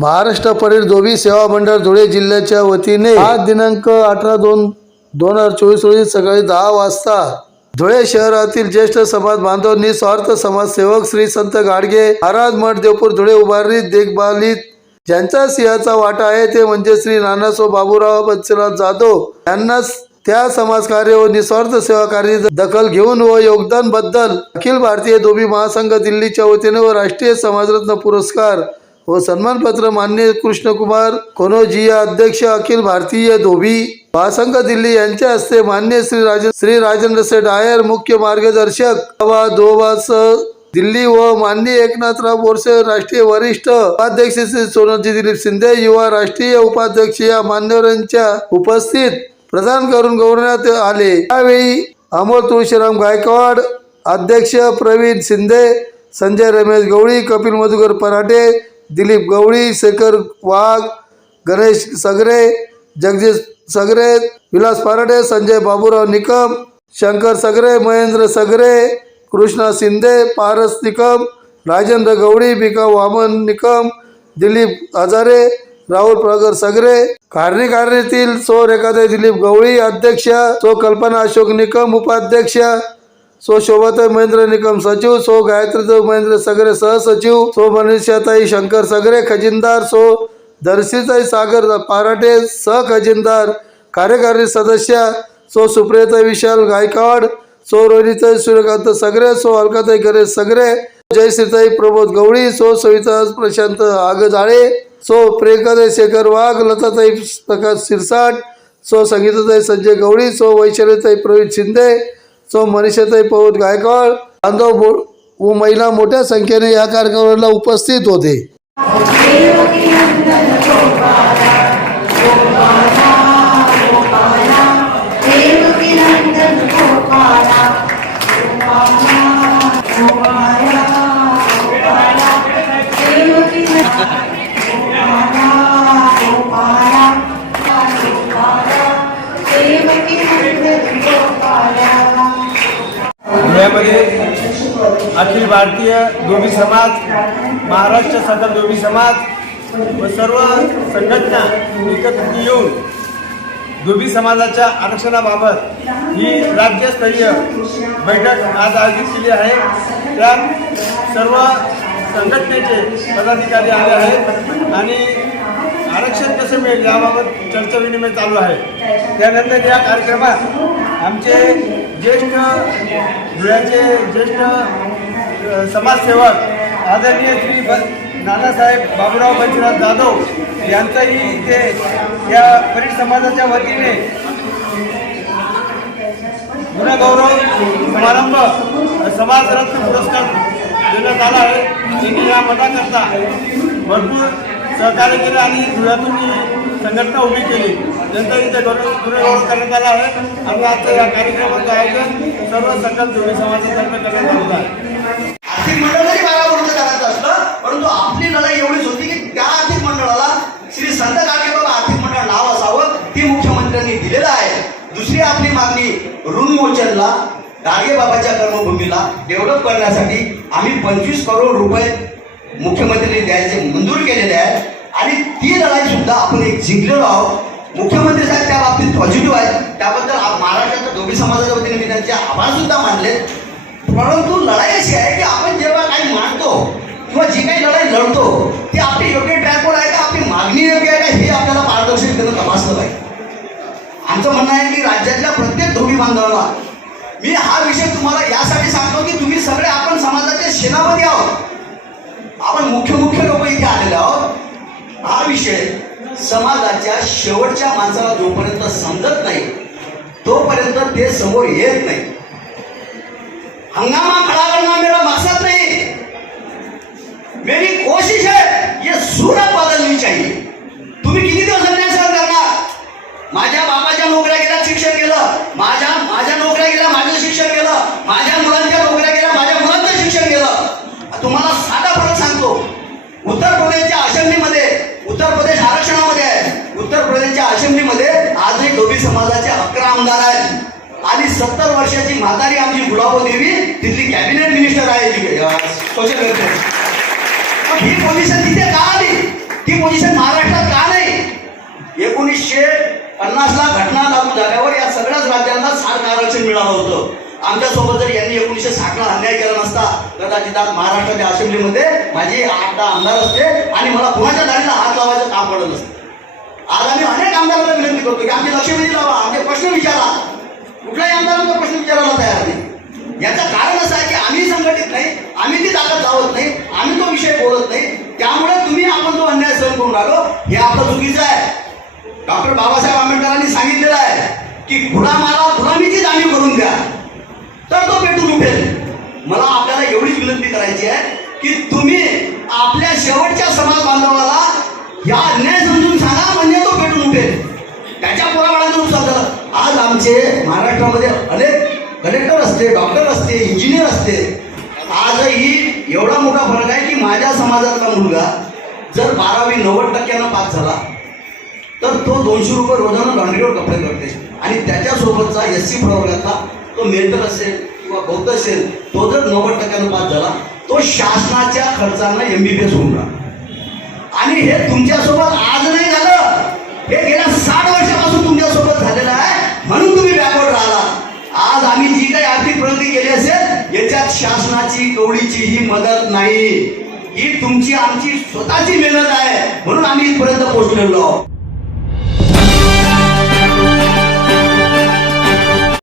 Maharashtra parade धोबी सेवा मंडळ धुळे जिल्ह्याच्या वतीने आज दिनांक अठरा दोन दोन हजार चोवीस रोजी सकाळी दहा वाजता धुळे शहरातील ज्येष्ठ समाज बांधव निस्वार्थ समाजसेवक श्री संत गाडगे महाराज मठ देवपूर धुळे उभारणीत देखभालीत ज्यांचा सिंहाचा वाटा आहे ते म्हणजे श्री नानासो बाबूराव बच्चराव जाधव यांना त्या समाजकार्य व निस्वार्थ सेवा कार्य दखल घेऊन व योगदानबद्दल अखिल भारतीय धोबी महासंघ दिल्लीच्या वतीने व राष्ट्रीय समाजरत्न पुरस्कार व सन्मानपत्र मान्य कृष्णकुमार कोनोजिया अध्यक्ष अखिल भारतीय धोबी महासंघ दिल्ली यांच्या हस्ते मान्य श्री राज श्री राजेंद्र सेठ आयर मुख्य मार्गदर्शक दिल्ली व माननीय एकनाथराव बोरसे राष्ट्रीय वरिष्ठ उपाध्यक्ष श्री सोनजी दिलीप शिंदे युवा राष्ट्रीय उपाध्यक्ष या मान्यवरांच्या उपस्थित प्रदान करून गौरवण्यात आले. यावेळी अमोल तुळशीराम गायकवाड अध्यक्ष प्रवीण शिंदे संजय रमेश गवळी कपिल मधुकर पराठे दिलीप गवळी शेखर वाघ गणेश सगरे जगदीश सगरे विलास पारडे संजय बाबूराव निकम शंकर सगरे महेंद्र सगरे कृष्णा शिंदे पारस निकम राजेंद्र गवळी बिका वामन निकम दिलीप हजारे राहुल प्रगर सगरे कार्यकारिणीतील सो रेखाताई दिलीप गवळी अध्यक्ष सो कल्पना अशोक निकम उपाध्यक्ष सो शोभाताई महेंद्र निकम सचिव सो गायत्री महेंद्र सगरे सहसचिव सो मनीषाताई शंकर सगरे खजिनदार सो दर्शीताई सागर पाराटे सहखजिनदार कार्यकारी सदस्य सो सुप्रियताई विशाल गायकवाड सो रोहिणीताई सूर्यकांत सगरे सो अलकाताई गरे सगरे जयश्रीताई प्रबोध गवळी सो सविता प्रशांत आगजाळे सो प्रियंकाताई शेखर वाघ लताताई प्रकाश शिरसाट सो संगीताताई संजय गवळी सो वैशालीताई प्रवीण शिंदे सो मनीषाताई पवत गायकवाड बांधव व महिला मोठ्या संख्येने या कार्यक्रमाला उपस्थित होते. धुळ्यामध्ये अखिल भारतीय धोबी समाज महाराष्ट्र सदर धोबी समाज व सर्व संघटना एकत्रित येऊन धोबी समाजाच्या आरक्षणाबाबत ही राज्यस्तरीय बैठक आज आयोजित केली आहे. त्यात सर्व संघटनेचे पदाधिकारी आले आहेत आणि आरक्षण कसं मिळेल याबाबत चर्चा विनिमय चालू आहे. त्यानंतर या कार्यक्रमात आमचे ज्येष्ठ धुळ्याचे ज्येष्ठ समाजसेवक आदरणीय श्री ब नानासाहेब बाबूराव बंशीराव जाधव यांचंही इथे या परीट समाजाच्या वतीने गुणगौरव समारंभ समाजरत्न पुरस्कार देण्यात आला आहे. त्यांनी या मताकरता भरपूर सहकार्य केलं आणि धुळ्यातून ही संघटना उभी केली. त्यांचा इथे करण्यात आला आहे. आणि या कार्यक्रमाचं आयोजन सर्व सकल धुळे समाजातर्फे करण्यात आलेलं आहे. आर्थिक मंडळ जरी करायचं असलं परंतु आपली लढाई एवढीच होती की त्या आर्थिक मंडळाला श्री संत गाडगेबाबा आर्थिक मंडळ नाव असावं ती मुख्यमंत्र्यांनी दिलेलं आहे. दुसरी आपली मागणी ऋणमोचनला मोचनला बाबाच्या कर्मभूमीला डेव्हलप करण्यासाठी आम्ही पंचवीस करोड रुपये मुख्यमंत्र्यांनी द्यायचे मंजूर केलेले आहेत. आणि ती लढाई सुद्धा आपण एक जिंकलेलो आहोत. मुख्यमंत्री साहेब त्या बाबतीत पॉझिटिव्ह आहेत. त्याबद्दल महाराष्ट्राच्या दोघी समाजाच्या वतीने मी त्यांचे आभार सुद्धा मानले. परंतु लढाई अशी आहे की आपण जेव्हा काही मांडतो किंवा जी काही लढाई लढतो ती आपली योग्य ट्रॅकवर आहे का आपली मागणी योग्य आहे का हे आपल्याला पारदर्शकतेनं तपासलं पाहिजे. आमचं म्हणणं आहे की राज्यातल्या प्रत्येक धोबी बांधवाला मी हा विषय तुम्हाला यासाठी सांगतो की तुम्ही सगळे आपण समाजाचे सेनापती आहोत. आपण मुख्य मुख्य लोक इथे आलेले आहोत. हा विषय समाजाच्या शेवटच्या माणसाला जोपर्यंत समजत नाही तोपर्यंत ते समोर येत नाही. हंगामा खड़ा करना मेरा मकसद नहीं. मेरी कोशिश है ये सूरत बदलनी चाहिए. तुम्ही किती दिवस अन्याय सहन करणार? माझ्या बाबाच्या नोकऱ्या गेल्या शिक्षण केलं. माझ्या माझ्या नोकऱ्या गेल्या माझं शिक्षण केलं. माझ्या मुलांच्या नोकऱ्या गेल्या माझ्या मुलांचं शिक्षण केलं. तुम्हाला साधा फरक सांगतो. उत्तर प्रदेशच्या असेंब्लीमध्ये उत्तर प्रदेश आरक्षणामध्ये आहे. उत्तर प्रदेशच्या असेंब्लीमध्ये आजही धोबी समाजाचे अकरा आमदार आहेत. आणि सत्तर वर्षाची म्हातारी आमची गुलाबो देवी तिथली कॅबिनेट मिनिस्टर आहे सोशल वेलफेअर. ही पोझिशन तिथे का आली? ती पोझिशन महाराष्ट्रात का नाही? एकोणीसशे पन्नासला घटना लागू झाल्यावर या सगळ्याच राज्यांना सारखं आरक्षण मिळालं होतं. आमच्यासोबत जर यांनी एकोणीसशे साठला अन्याय केला नसता कदाचित आज महाराष्ट्राच्या असेंब्लीमध्ये माझे आठ दहा आमदार असते आणि मला कुणाच्या दारीला हात लावायचं काम पडत नसतं. आज आम्ही अनेक आमदारांना विनंती करतो की आमचे लक्षवेधी लावा आमचे प्रश्न विचारा. कुठल्याही आमदारांचा प्रश्न विचारायला तयार नाही. याचं कारण असं आहे की आम्ही संघटित नाही आम्ही ती ताकद लावत नाही आम्ही तो विषय बोलत नाही. त्यामुळे तुम्ही आपण तो अन्याय सहन करून राहिलो हे आपलं चुकीचं आहे. डॉक्टर बाबासाहेब आंबेडकरांनी सांगितलेलं आहे की खुडा मारा गुलामीची जाणीव करून द्या. तर तो पेटून उठेल. मला आपल्याला एवढीच विनंती करायची आहे की तुम्ही आपल्या शेवटच्या समाज बांधवाला या अन्याय समजून सांगा म्हणजे तो पेटून उठेल. त्याच्या पोराबाळाचं नुकसान झालं. आज आमचे महाराष्ट्रामध्ये अनेक कलेक्टर असते डॉक्टर असते इंजिनियर असते. आजही एवढा मोठा फरक आहे की माझ्या समाजातला मुलगा जर बारावी नव्वद टक्क्यानं पास झाला तर तो दोनशे रुपये रोजानं लॉन्ड्रीवर कपडे करते. आणि त्याच्यासोबतचा एस सी प्रवर्गातला तो मेंटर असेल किंवा बौद्ध असेल तो जर नव्वद टक्क्यानं पास झाला तो शासनाच्या खर्चानं एम बी एस होऊन राहिला आणि हे तुमच्यासोबत आज नाही झालं. हे गेल्या साठ वर्षापासून तुमच्यासोबत झालेलं आहे. म्हणून तुम्ही बॅकवर्ड राहिला आज आम्ही जी काही आर्थिक प्रगती केली असेल याच्यात शासनाची कवडीची ही मदत नाही. ही तुमची आमची स्वतःची मेहनत आहे. म्हणून आम्ही इथपर्यंत पोहोचलेलो आहोत.